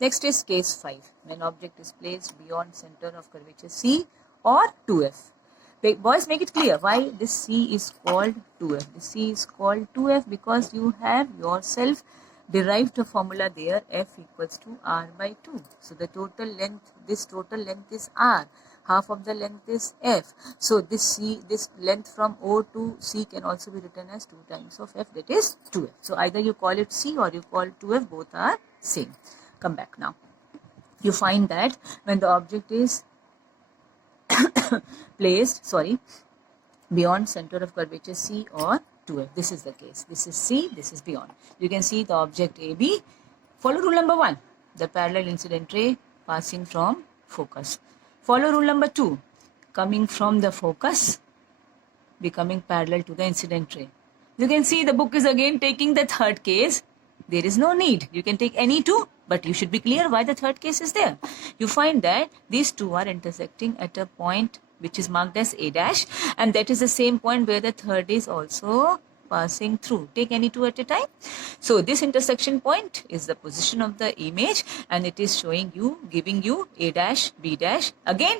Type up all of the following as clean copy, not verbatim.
Next is case 5. When object is placed beyond center of curvature C or 2F. Boys, make it clear why this C is called 2F. This C is called 2F because you have yourself derived a formula there, F equals to R by 2. So the total length, this total length is R. Half of the length is F. So this length from O to C can also be written as 2 times of F, that is 2F. So either you call it C or you call 2F, both are same. Come back now. You find that when the object is placed, beyond center of curvature C or 2F. This is the case. This is C, this is beyond. You can see the object AB. Follow rule number 1. The parallel incident ray passing from focus. Follow rule number 2. Coming from the focus, becoming parallel to the incident ray. You can see the book is again taking the third case. There is no need. You can take any two, but you should be clear why the third case is there. You find that these two are intersecting at a point which is marked as A dash, and that is the same point where the third is also passing through. Take any two at a time. So this intersection point is the position of the image, and it is showing you, giving you A dash, B dash. Again,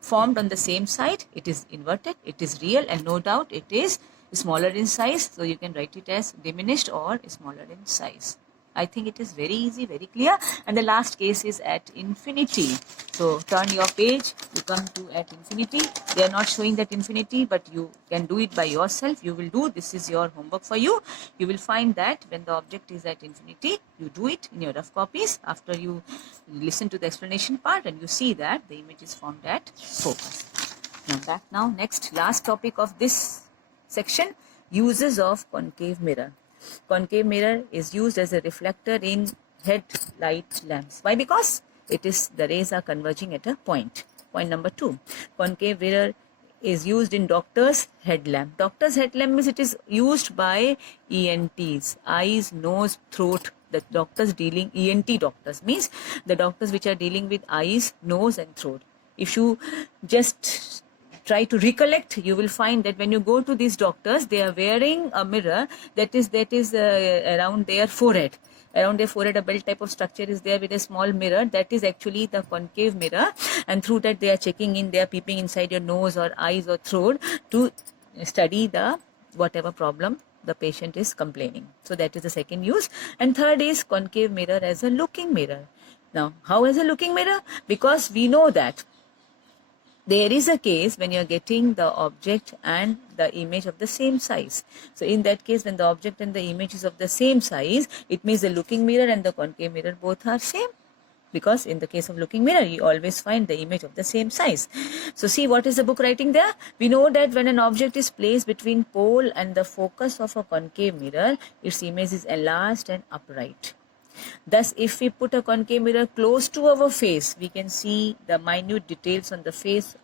formed on the same side. It is inverted, it is real, and no doubt it is smaller in size, so you can write it as diminished or smaller in size. I think it is very easy, very clear. And the last case is at infinity. So turn your page, you come to at infinity. They are not showing that infinity, but you can do it by yourself. You will do, this is your homework for you. You will find that when the object is at infinity, you do it in your rough copies after you listen to the explanation part, and you see that the image is formed at focus. Now next, last topic of this section, uses of concave mirror. Concave mirror is used as a reflector in headlight lamps. Why? Because the rays are converging at a point. Point number 2. Concave mirror is used in doctor's headlamp. Doctor's headlamp means it is used by ENTs, eyes, nose, throat. The doctors dealing, ENT doctors means the doctors which are dealing with eyes, nose and throat. If you just try to recollect, you will find that when you go to these doctors, they are wearing a mirror that is around their forehead. Around their forehead, a belt type of structure is there with a small mirror. That is actually the concave mirror, and through that they are checking in, they are peeping inside your nose or eyes or throat to study the whatever problem the patient is complaining. So that is the second use. And third is concave mirror as a looking mirror. Now, how as a looking mirror? Because we know that there is a case when you are getting the object and the image of the same size. So in that case, when the object and the image is of the same size, it means the looking mirror and the concave mirror both are same. Because in the case of looking mirror, you always find the image of the same size. So see, what is the book writing there? We know that when an object is placed between pole and the focus of a concave mirror, its image is enlarged and upright. Thus, if we put a concave mirror close to our face, we can see the minute details on the face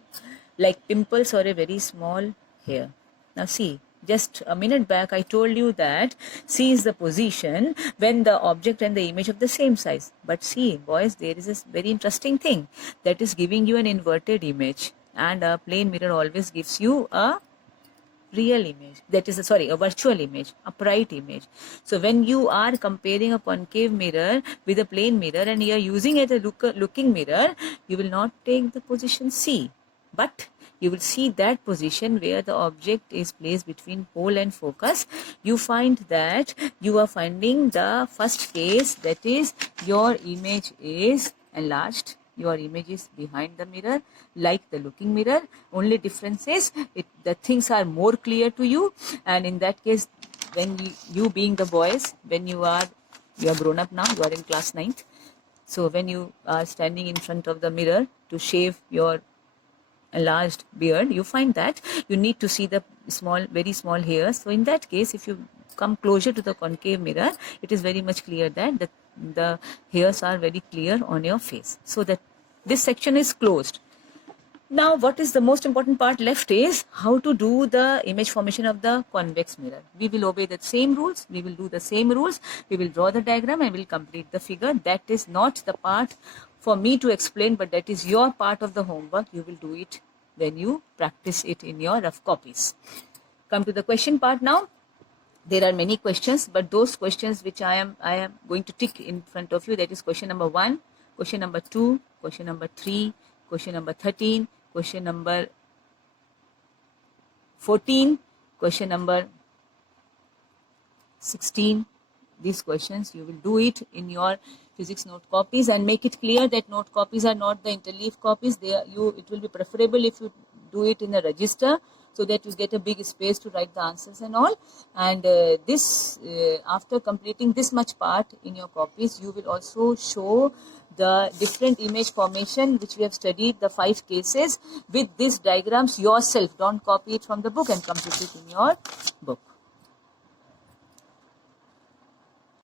like pimples or a very small hair. Now see, just a minute back I told you that C is the position when the object and the image of the same size. But see, boys, there is a very interesting thing that is giving you an inverted image, and a plane mirror always gives you a real image, that is a virtual image, upright image. So when you are comparing a concave mirror with a plane mirror and you are using it as a looking mirror, you will not take the position C, but you will see that position where the object is placed between pole and focus. You find that you are finding the first case, that is your image is enlarged. Your image is behind the mirror like the looking mirror. Only difference is the things are more clear to you, and in that case, when you being the boys, when you are grown up now, you are in class 9th. So when you are standing in front of the mirror to shave your enlarged beard, you find that you need to see the very small hairs. So in that case, if you come closer to the concave mirror, it is very much clear that the hairs are very clear on your face. So that this section is closed. Now, what is the most important part left is how to do the image formation of the convex mirror. We will obey the same rules. We will do the same rules. We will draw the diagram and will complete the figure. That is not the part for me to explain, but that is your part of the homework. You will do it when you practice it in your rough copies. Come to the question part now. There are many questions, but those questions which I am going to tick in front of you, that is question number 1, question number 2, question number 3, question number 13, question number 14, question number 16. These questions you will do it in your physics note copies, and make it clear that note copies are not the interleave copies. It will be preferable if you do it in a register, so that you get a big space to write the answers and all. And after completing this much part in your copies, you will also show the different image formation which we have studied, the 5 cases, with these diagrams yourself. Don't copy it from the book and complete it in your book.